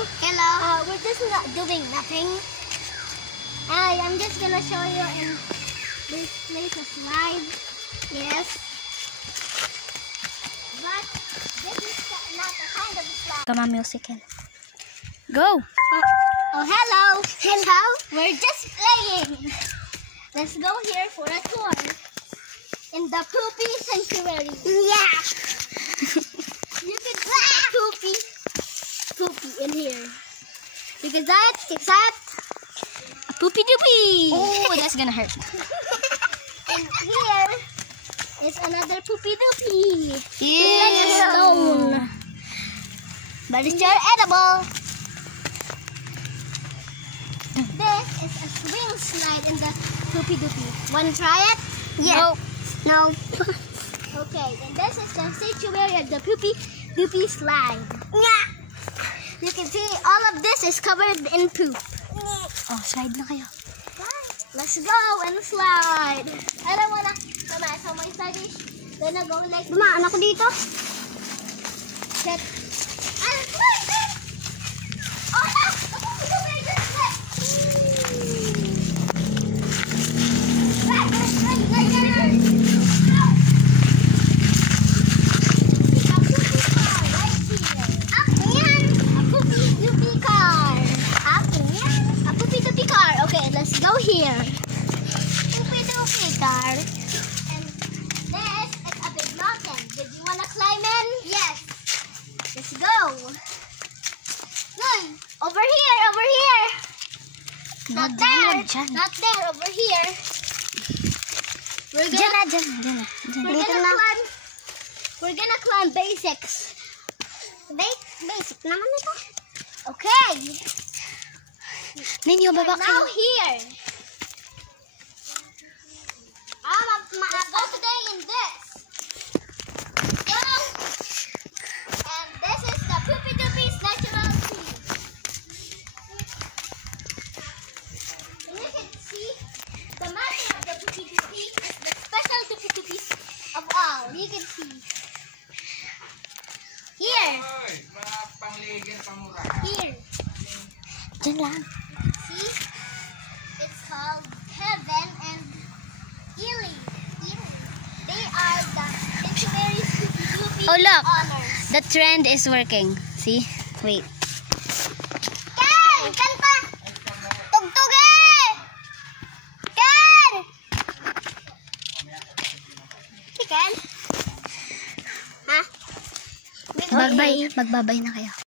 Hello. We're just not doing nothing. I'm just gonna show you in this place a slide. Yes. But this is not a kind of slide. Come on, music. Go. Oh, hello. Hello. We're just playing. Let's go here for a tour in the Poopy Sanctuary. Yeah. You can see poopy in here. Because it's that Poopy doopy. Oh, that's gonna hurt. And here is another poopy doopy. Yeah. Like a stone. But it's still edible. This is a swing slide in the poopy doopy. Wanna try it? Yeah. No. Okay, and this is the sanctuary of the poopy doopy slide. Yeah. You can see all of this is covered in poop. Oh, slide na kayo. Let's go and slide. I don't wanna, Mama, so my studies gonna go like Dumaan ako dito. that. Oh no! The poopy doopy just slipped. Let's go here. Poopy doopy car. And this is a big mountain. Did you wanna climb in? Yes. Let's go. Look, over here, over here. Not there. Not there, over here. We're gonna climb basics. Basic naman ito. Okay. Ninyo, baba Now kayo. here. Go today in this. Go. And this is the Poopy Doopy's natural sea. And you can see the master of the Poopy Doopy is the special Poopy Doopy of all. You can see. Here. Here. Diyan lang. See? It's called Heaven and Ely. They are the sanctuary Poopy Oh, look. honors. The trend is working. See? Wait. Ken! Ken pa! Tugtugi! Ken! Si Ken? Ha? Magbabay na kayo.